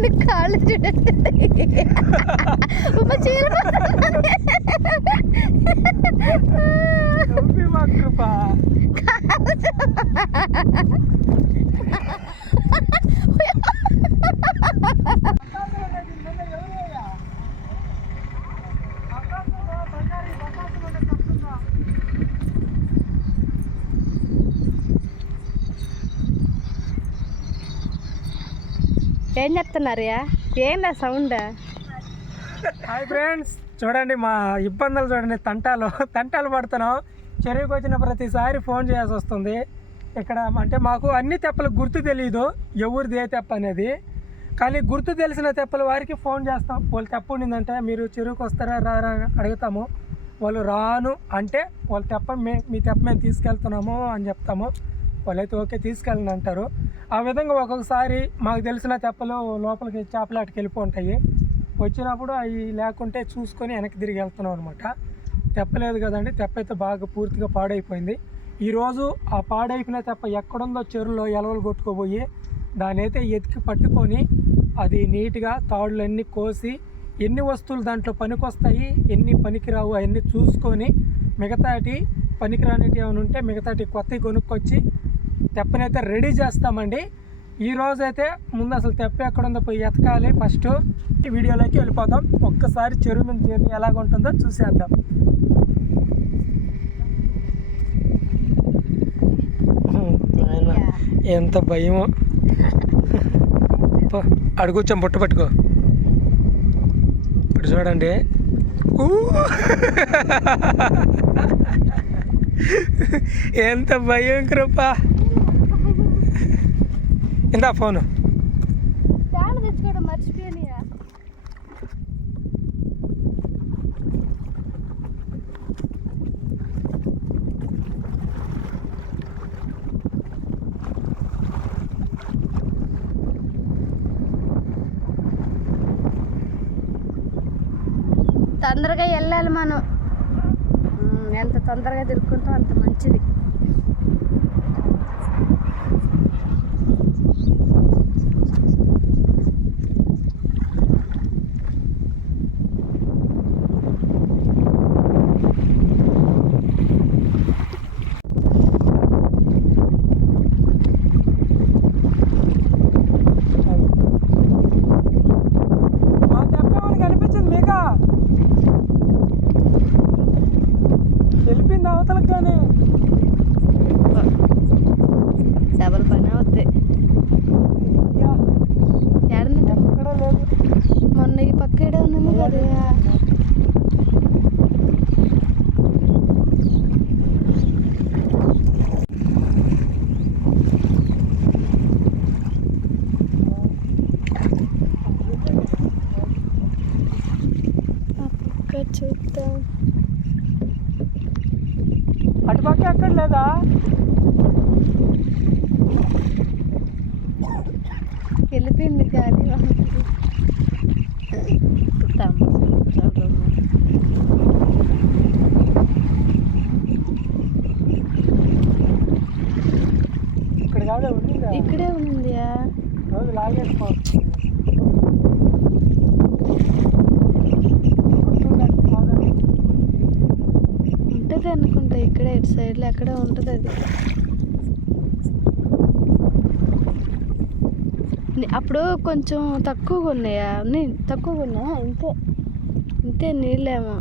ఈయన కాళ్ళు చూడండి ఉమ్మ చీలిపోతుంది నవ్వి మా కృప ఏం చెప్తున్నారయ్యా ఏందా సౌండ్? హాయ్ ఫ్రెండ్స్ చూడండి మా ఇబ్బందులు చూడండి తంటాలు. తంటాలు పడుతున్నాం. చెరువుకి వచ్చిన ప్రతిసారి ఫోన్ చేయాల్సి వస్తుంది. ఇక్కడ అంటే మాకు అన్ని తెప్పలు గుర్తు తెలియదు ఎవరిది ఏ తెప్ప అనేది. కానీ గుర్తు తెలిసిన తెప్పల వారికి ఫోన్ చేస్తాం. వాళ్ళు తెప్ప ఉండిందంటే మీరు చెరువుకి వస్తారా రారా అడుగుతాము. వాళ్ళు రాను అంటే వాళ్ళ తెప్ప మే మీ తెప్ప మేము తీసుకెళ్తున్నాము అని చెప్తాము. వాళ్ళైతే ఓకే తీసుకెళ్ళండి అంటారు. ఆ విధంగా ఒక్కొక్కసారి మాకు తెలిసిన తెప్పలు లోపలికి చేపలాటకి వెళ్ళిపోంటాయి వచ్చినప్పుడు అవి లేకుంటే చూసుకొని వెనక్కి తిరిగి వెళ్తున్నాం అనమాట తెప్పలేదు కదండి తెప్ప అయితే బాగా పూర్తిగా పాడైపోయింది. ఈరోజు ఆ పాడైపోయిన తెప్ప ఎక్కడుందో చెరువులో ఎలవలు కొట్టుకోబోయి దాని అయితే ఎతికి పట్టుకొని అది నీట్గా తాడులన్నీ కోసి ఎన్ని వస్తువులు దాంట్లో పనికొస్తాయి ఎన్ని పనికిరావు అవన్నీ చూసుకొని మిగతాటి పనికిరానిటి ఏమైనా ఉంటే మిగతాటి కొత్తవి కొనుక్కొచ్చి తెప్పనైతే రెడీ చేస్తామండి. ఈ రోజు అయితే ముందు అసలు తెప్ప ఎక్కడ ఉందో పోయి ఎతకాలి. ఫస్ట్ ఈ వీడియోలోకి వెళ్ళిపోదాం. ఒక్కసారి చెరువు మీద జర్నీ ఎలాగ ఉంటుందో చూసేద్దాం. ఎంత భయమో. పో, అడుగు కూర్చొని బుట్ట పట్టుకో. ఇప్పుడు చూడండి! ఎంత భయం కృప. ఇందా ఫోను. ఫ్యాన్ తెచ్చుకోవడం తొందరగా వెళ్ళాలి మనం. ఎంత తొందరగా తిరుక్కుంటాం అంత మంచిది మా తెప్పమని కనిపించింది మీకా వెళ్ళిపోయింది అవతలకు కానీ డబల్ పని అవుద్ది అయ్యా, ఏడన్నా ఎక్కడా లేదు మొన్న ఈ పక్క ఈడ ఉన్నది కదా ఆ పక్క చూద్దాం అటు పక్క ఎక్కడ లేదా వెళ్ళిపోయింది గాలి ఇక్కడ కాదే ఉండిందా ఇక్కడే ఉందియా రోజు లాగేసుకో ఉంటుంది అనుకుంటా ఇక్కడే ఇటు సైడ్లో ఎక్కడే ఉంటుంది అది ఇప్పుడు కొంచెం తక్కువగా ఉన్నాయా? నీ తక్కువగా ఉన్నాయా? ఇంతే. ఇంతే నీళ్ళేమో.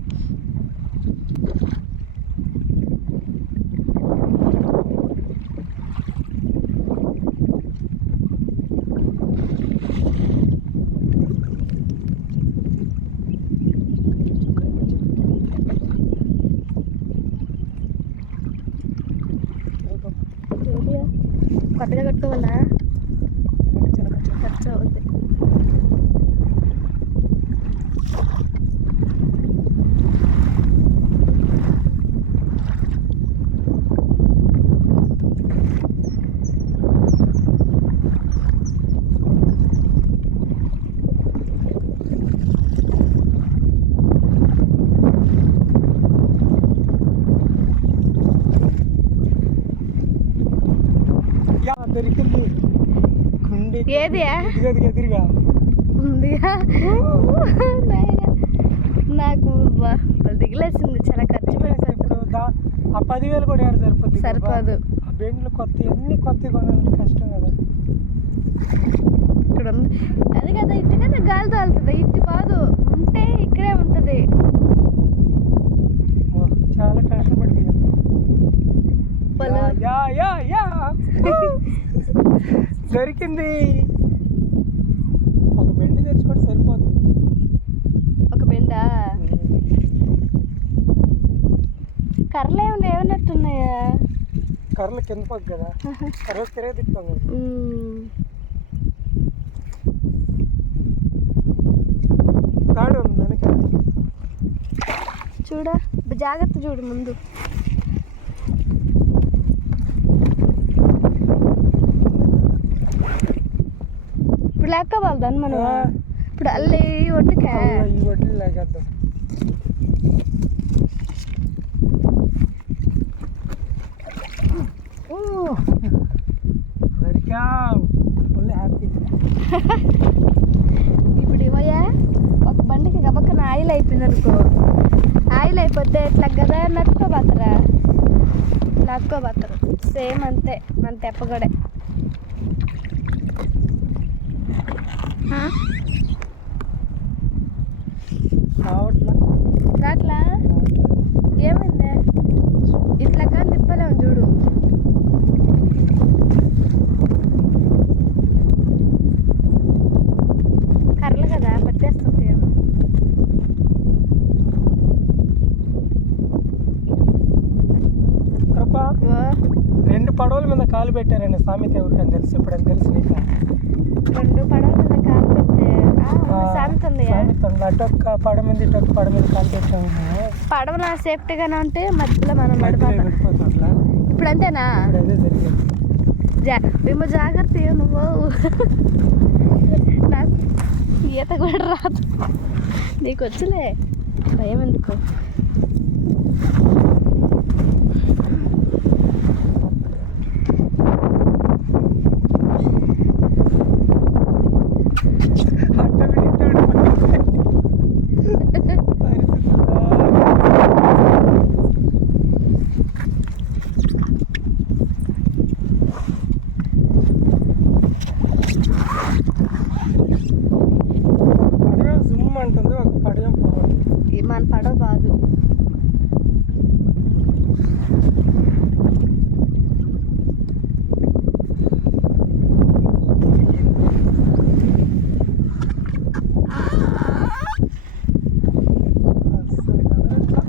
దొరికింది కుండి ఏది? ఎదురుగా? ఉంది నాయనా. నాకు దిగిలేసింది చాలా ఖర్చు ఆ పదివేలు కూడా ఏడు సరిపోద్ది సరిపోదు. ఆ బెండ్లు కొత్త అన్ని కొత్త కొనాలంటే కష్టం కదా. ఇక్కడ ఉంది. అది కదా ఇటు కదా గాలి తోలుతుంది ఇటు కాదు. ఉంటే ఇక్కడే ఉంటుంది. చాలా టెన్షన్ పడిపోయాం వాళ్ళు యా యా యా. దొరికింది. ఒక బెండి తెచ్చుకుంటే సరిపోద్ది. ఒక బెండ? కర్రలు ఏమి లేవనట్టున్నాయా కర్రలు కింద పక్క కదా. కర్ర తిరగ తిప్పాం కదా. తాడు ఉంది చూడ? జాగ్రత్త చూడు ముందు. లెక్క వాళ్ళదాన్ని మనం. ఇప్పుడు అల్లి ఈ లేకేద్దాం. హ్యాపీ. ఇప్పుడు ఇవయ్యా ఒక బండికి గబక్కన ఆయిల్ అయిపోయింది అనుకో ఆయిల్ అయిపోతే ఎట్లా? కదా నట్టుకోబత్తరా నట్టుకోబత్తరు సేమ్ అంతే మన తెప్పగడే. రాట్లా ఏమైంది? ఇట్లా కానీ తిప్పలేము చూడు. కర్రలు కదా పట్టేస్తుంది ఏమో కృప రెండు పడవల మీద కాలు పెట్టారండి సామెత ఎవరికని తెలుసు ఎప్పుడని తెలుసు నీకు రెండు పడవల మీద కాలు పెడితే ఆ, ఉంది, సామెత ఉంది అటొక్క పడ మీద ఇటొక్క పడ మీద కాలు పెట్టాము పడవ నా సేఫ్టీగానే ఉంటే మధ్యలో మనం విడిపోతాం అట్లా? ఇప్పుడు అంతేనా? ఇప్పుడు అదే జరిగింది. జా మేము జాగ్రత్త నువ్వు. నాకు ఈత కూడా రాదు. నీకు వచ్చులే. భయం ఎందుకు అట్టొకటి ఇట్టొకటి. పరిస్థితి బాగా. పడవ జుమ్ అంటుంది ఒక పడవ పోవాలి ఈ మన పడవ బాదు అస్సలు కదలట్లా.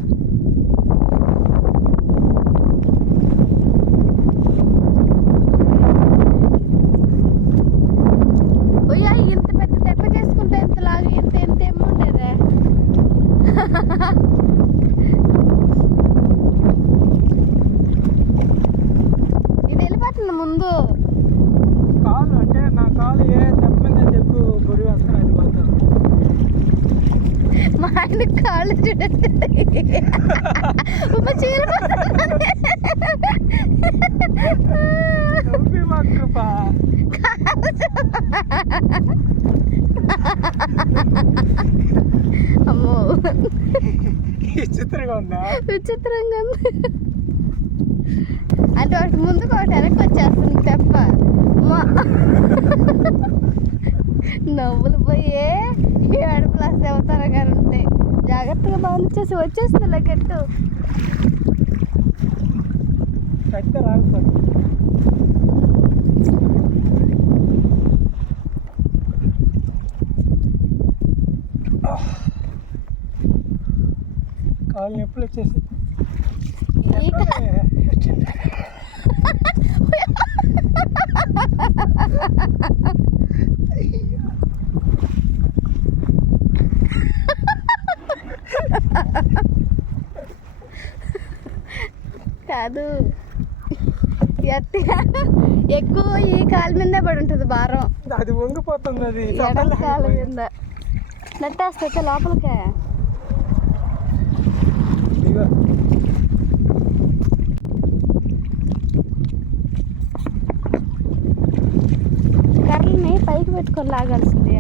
ఓయ్యా ఇంత పెద్ద తెప్ప చేసుకుంటే ఇంత లాగా ఇంత ఇంత ఏమో ఉండేదే ఇది వెళ్ళిపోతుంది ముందు కాలు అంటే నా కాలు ఏ దెబ్బ మీద దెబ్బ గురి వేస్తాను అది పోతాను మా ఆయన కాళ్ళు చూడండి. ఉమ్మ అమ్మో. విచిత్రంగా ఉందా? విచిత్రంగా ఉంది. అంటే ఒకటి ముందుకు ఒకటి వెనక్కి వచ్చేస్తుంది తెప్ప. మా నవ్వులు పోయే ఏడు ప్లస్ అవుతారు కానీ ఉంటాయి జాగ్రత్తగా బాగుంచేసి వచ్చేస్తుంది లెక్కట్టు కాళ్ళు ఎప్పుడు వచ్చేసి ఈ కా- కాదు ఎత్తిగా ఎక్కువ ఈ కాలు మీదే పడి ఉంటుంది భారం. అది వంగిపోతుంది అది. ఎడం కాలు మీద నెట్టేస్తే లోపలికే. కర్రని పైకి పెట్టుకొని లాగాల్సింది.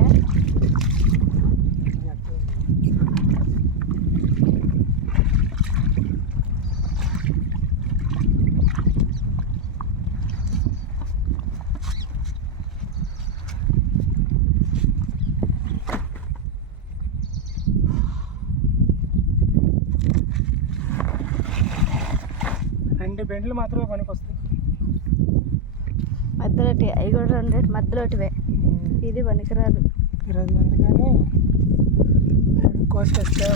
బెండ్లు మాత్రమే పనికొస్తాయి మధ్యలోటి అవి కూడా రెండు మధ్యలోటివే. ఇది పనికిరాదు. ఈరోజు అందుకని ఏడు కోసేస్తే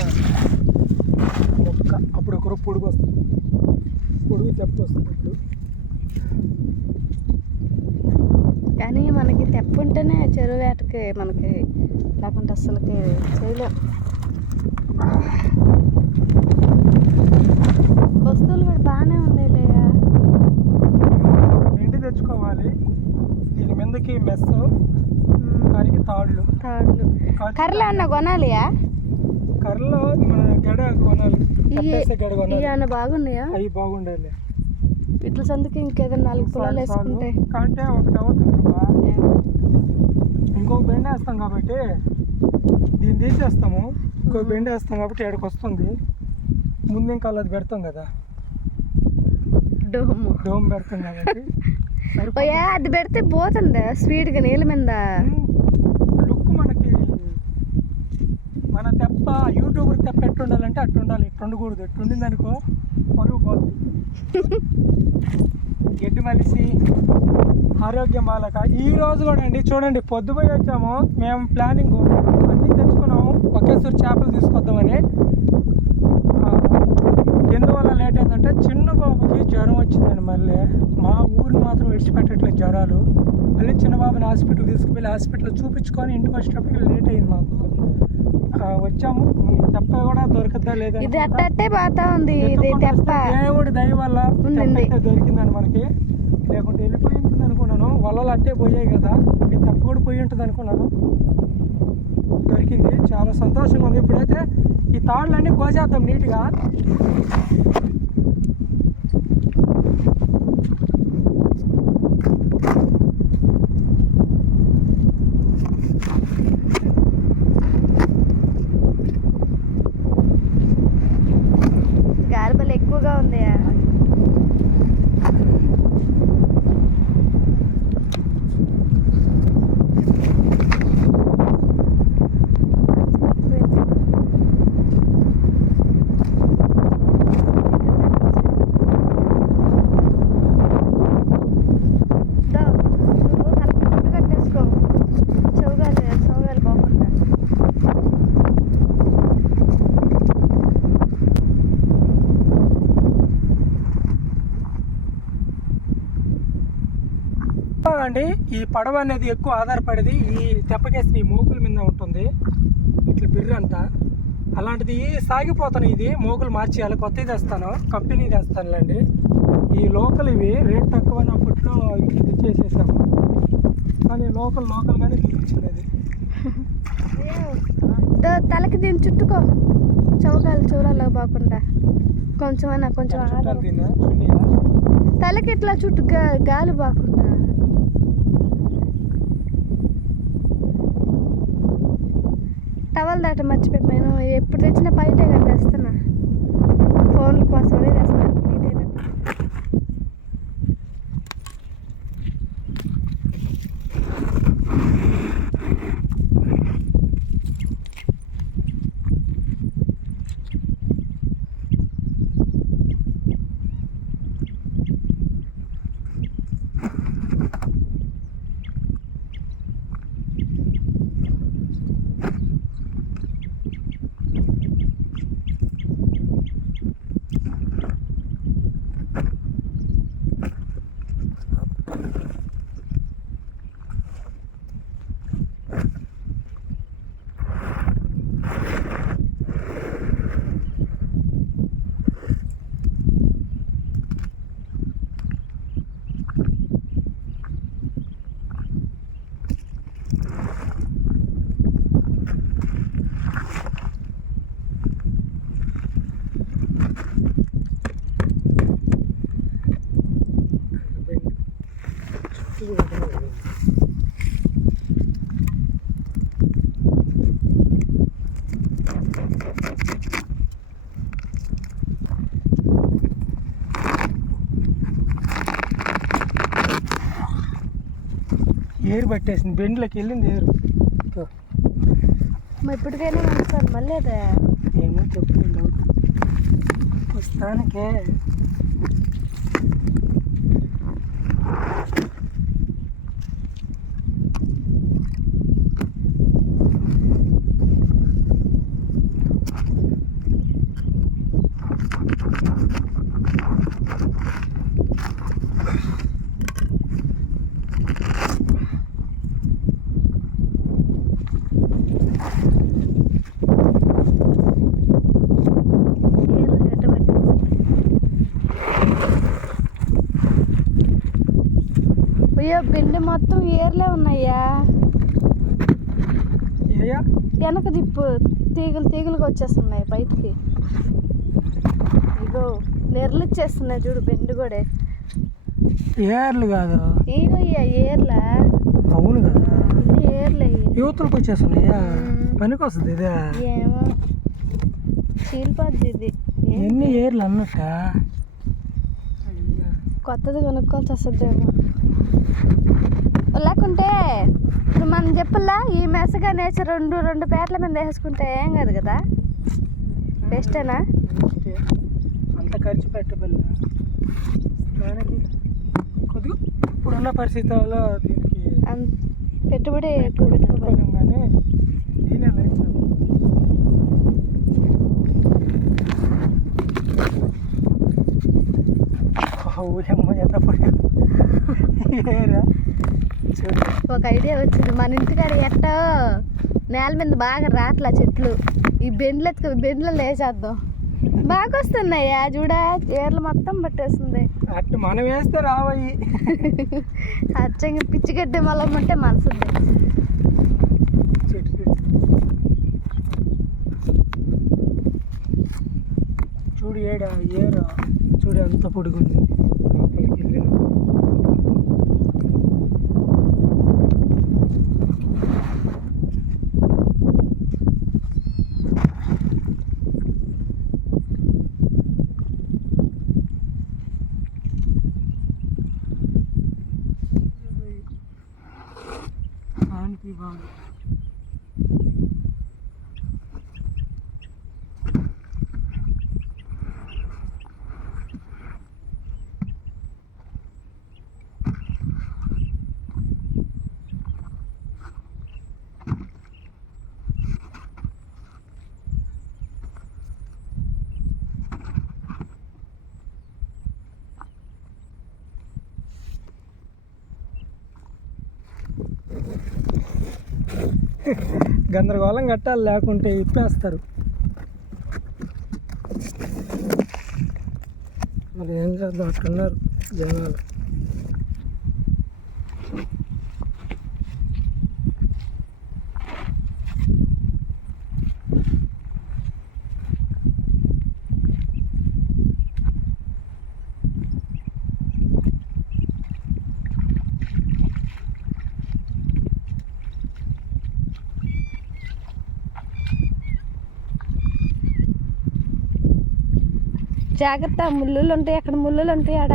ఒక్క అప్పుడు ఒక పొడుగు వస్తుంది. పొడుగు తెప్ప వస్తుంది ఇప్పుడు. కానీ మనకి తెప్ప ఉంటేనే చెరువు వేటకి మనకి లేకుంటే అస్సలకి చేయలేం. వస్తువులు కూడా బాగానే ఉన్నాయి బెండి తెచ్చుకోవాలి. దీని మీదకి మెస్ దానికి తాళ్ళు. తాళ్ళు. కర్రలు అన్న కొనాలియా? కర్రలో మన గడ కొనాలి. గడ కొనాలి. ఏమన్నా బాగున్నాయా? అవి బాగుండాలి. ఇట్ల సందుకి ఇంకేదైనా నాలుగు పొలాలు వేసుకుంటే. కంటే ఒకటి అవుతుంది. ఇంకొక బెండ వేస్తాం కాబట్టి దీన్ని తీసేస్తాము. ఇంకో బెండ వేస్తాం కాబట్టి ఎక్కడికి వస్తుంది ముందు ఇంకా అది పెడతాం కదా. డోము. డోమ్ పెడతాం కాబట్టి. ఓయా అది పెడితే పోతుందా? స్పీడ్గా నీళ్ళ మీద? లుక్ మనకి మన తెప్ప యూట్యూబర్ తెప్ప ఎట్టు ఉండాలంటే అట్టు ఉండాలి. ఇట్టు ఉండకూడదు. ఎట్టు ఉండింది అనుకో పరుగు పోతుంది గడ్డి మలిసి ఆరోగ్యం బాలక ఈ రోజు కూడా అండి చూడండి పొద్దుపోయి వచ్చాము. మేము ప్లానింగ్ అన్నీ తెచ్చుకున్నాము. ఒకేసారి చేపలు తీసుకొద్దామని. ఎందువల్ల లేట్ అయిందంటే చిన్న బాబుకి జ్వరం వచ్చిందండి మళ్ళీ. మా ఊరిని మాత్రం విడిచిపెట్టట్లేదు జ్వరాలు. మళ్ళీ చిన్న బాబుని హాస్పిటల్ తీసుకువెళ్ళి హాస్పిటల్లో చూపించుకొని ఇంటికి వచ్చేటప్పటికి లేట్ అయింది మాకు. వచ్చాము. తెప్ప కూడా దొరకద్దా లేదా ఇది ఉంది. ఇది తెప్ప. దేవుడి దయ వల్ల దొరికిందండి మనకి. లేకుంటే వెళ్ళిపోయి ఉంటుంది అనుకున్నాను. వలలు అట్టే పోయాయి కదా. ఇక తెప్ప కూడా పోయి ఉంటుంది అనుకున్నాను. దొరికింది. చాలా సంతోషంగా ఉంది. ఇప్పుడైతే ఈ తాళ్ళన్నీ కోసేద్దాం నీట్గా గాలిబలు ఎక్కువగా ఉంది నువ్వు తలకి గుడ్డ కట్టేసుకో చౌగాలి చౌగాలి పోకుండా అండి ఈ పడవ అనేది ఎక్కువ ఆధారపడేది ఈ తెప్పకేసిన ఈ మోకుల మీద ఉంటుంది. ఇట్లా బిర్రు అంతా అలాంటిది సాగిపోతాను ఇది. మోకులు మార్చేయాలి కొత్తది తెస్తాను. కంపెనీ తెస్తానులేండి. ఈ లోకల్ ఇవి రేట్ తక్కువ అప్పట్లో ఇవి తెచ్చేసేసాము కానీ లోకల్ లోకల్గానే తీపించినది దో తలకి దీన్ని చుట్టుకో. చౌకాలు చూడాలి పోకుండా కొంచెం కొంచెం తలకి ఇట్లా చుట్టూ గాలి పోకుండా టవల్ దాట మర్చిపోయాను. ఎప్పుడు తెచ్చినా బయటే కట్టేస్తున్నా ఫోన్ల కోసమే తెస్తాను ఏరు పట్టేసింది. బెండ్లోకి వెళ్ళింది ఏరు. ఇప్పటికైనా మళ్ళీ అదే. ఏమో చెప్పలేదు ప్రస్తుతానికే బెండి మొత్తం ఏర్లే ఉన్నాయ్యా. ఏయా వెనక దిప్పు తీగలు తీగలుగా వచ్చేస్తున్నాయి బయటికి. ఇగో నెర్లు ఇచ్చేస్తున్నాయి చూడు బెండి కూడా. ఏర్లు కాదు. ఇగో ఏర్లా? అవును కదా. ఏర్లే. యువతలకు వచ్చేస్తున్నాయా. పనికి వస్తుంది ఇదే. ఏమో. చీలిపోద్ది ఇది. ఎన్ని ఏర్లు అన్నట్ట? కొత్తది కొనుక్కోవాల్సి వస్తుందేమో. లేకుంటే ఇప్పుడు మనం చెప్పుల్లా ఈ మెసగా నేచర్ రెండు రెండు పేటల మీద వేసుకుంటే ఏం కాదు కదా? బెస్టేనా? అంత. ఖర్చు దానికి కొద్దిగా ఇప్పుడున్న పరిస్థితుల్లో దీనికి పెట్టుబడి ఎక్కువ పెట్టుకోవాలి పెట్టుకోలేం కానీ దీనే ఎంత పడి ఒక ఐడియా వచ్చింది. మన ఇంటికాడ ఎట్టో నేల మీద బాగా రాట్లా చెట్లు. ఈ బెండ్లు ఎత్తుకు బెండ్లు లేచేద్దాం బాగా వస్తున్నాయా చూడా చీరలు మొత్తం పట్టేస్తుంది. అట్టు మనం వేస్తే రావయ్యి. అచ్చంగా పిచ్చి గడ్డి మలం మనసుంది. చెట్టు చెట్టు చూడు ఏడా ఏరా? చూడు ఎంత పొడుగుంది. లోపలికి వెళ్ళిన దానికి బాగా గందరగోళం కట్టాలి లేకుంటే ఇప్పేస్తారు. మరి ఏం చేద్దాం? అట్టున్నారు జనాలు. జాగ్రత్త. ముళ్ళులు ఉంటాయి అక్కడ ముళ్ళులు ఉంటాయి ఆడ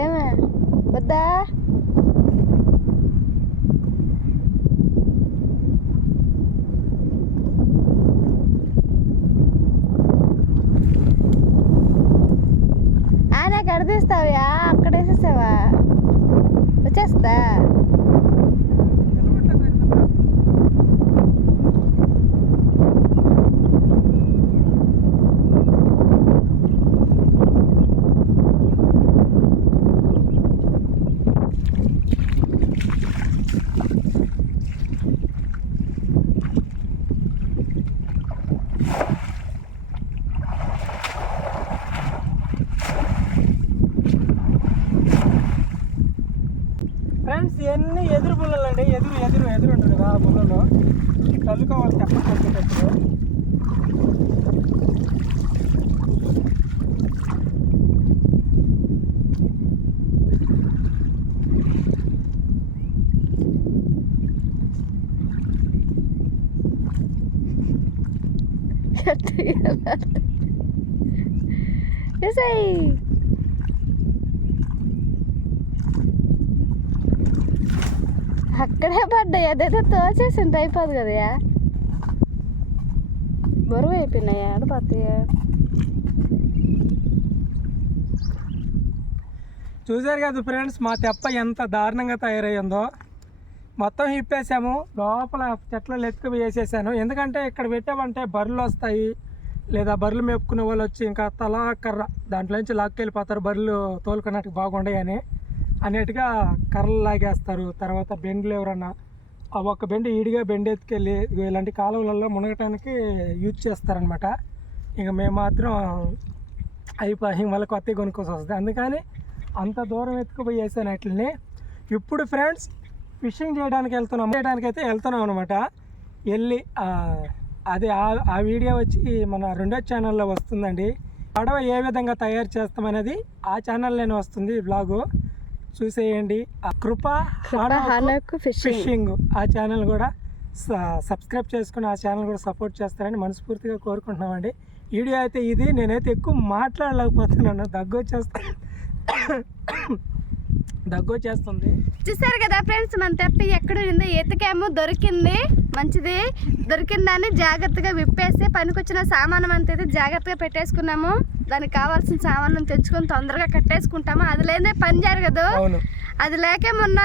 ఏమే వద్దా ఆనా అక్కడ వేసేసావా? వచ్చేస్తా గట్టిగా వేసాయి అక్కడే పడ్డాయి అదైతే తోచేసి ఉంటే అయిపోదు కదా బరువు అయిపోయినాయి ఆడపోతాయా చూశారు కదా ఫ్రెండ్స్ మా తెప్ప ఎంత దారుణంగా తయారయ్యిందో మొత్తం హిప్పేసాము లోపల చెట్లలో ఎత్తుకు వేసేసాను. ఎందుకంటే ఇక్కడ పెట్టామంటే బర్రెలు వస్తాయి. లేదా బర్రెలు మేపుకునే వాళ్ళు వచ్చి ఇంకా తలా కర్ర దాంట్లో నుంచి లాక్కెళ్ళిపోతారు. బర్రెలు తోలుకున్నట్టు బాగుండయని అన్నట్టుగా కర్రలు లాగేస్తారు. తర్వాత బెండ్లు ఎవరన్నా. ఆ ఒక్క బెండ్ ఈడిగా బెండ్ ఎత్తుకెళ్ళి ఇలాంటి కాలువలలో మునగటానికి యూజ్ చేస్తారనమాట ఇంకా మేము మాత్రం అయిపోయి మళ్ళీ కొత్త కొనుక్కోసి వస్తుంది. అందుకని అంత దూరం ఎత్తుకుపోయి వేసాను వాటిని ఇప్పుడు ఫ్రెండ్స్ ఫిషింగ్ చేయడానికి వెళ్తున్నాం. చేయడానికి అయితే వెళ్తున్నాం అనమాట వెళ్ళి అది ఆ- వీడియో వచ్చి మన రెండో ఛానల్లో వస్తుందండి. పడవ ఏ విధంగా తయారు చేస్తామనేది ఆ ఛానల్లోనే వస్తుంది బ్లాగు. చూసేయండి. ఆ కృప ఫిషింగ్. ఆ ఛానల్ కూడా సబ్స్క్రైబ్ చేసుకుని ఆ ఛానల్ కూడా సపోర్ట్ చేస్తారని మనస్ఫూర్తిగా కోరుకుంటున్నామండి. వీడియో అయితే ఇది. నేనైతే ఎక్కువ మాట్లాడలేకపోతున్నాను. దగ్గు వచ్చేస్తా దగ్గు వచ్చేస్తుంది. చూసారు కదా ఫ్రెండ్స్ మన తెప్ప ఎక్కడ ఉందో ఎతికాము దొరికింది. మంచిది. దొరికిందని జాగ్రత్తగా విప్పేసి పనికొచ్చిన సామానం అంతా అయితే జాగ్రత్తగా పెట్టేసుకున్నాము. దానికి కావాల్సిన సామాన్లను తెచ్చుకొని తొందరగా కట్టేసుకుంటాము. అది లేదే పని జరగదు. అది లేక మొన్న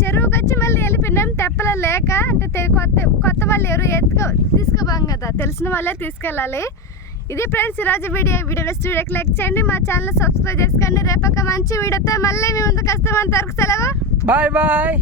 చెరువుకి వచ్చి మళ్ళీ వెళ్ళిపోయినాం. తెప్పలో లేక అంటే కొత్త కొత్త వాళ్ళు ఎవరు ఎత్తుకో తీసుకోబాం కదా. తెలిసిన వాళ్ళే తీసుకెళ్ళాలి. ఇది ఫ్రెండ్స్ ఈరోజు వీడియో. వీడియో నెక్స్ట్ వీడియోకి లైక్ చేయండి మా ఛానల్ సబ్స్క్రైబ్ చేసుకోండి. రేపక మంచి వీడియోతో మళ్ళీ మీ ముందుకు వస్తాం. అంతవరకు సెలవు. Bye bye.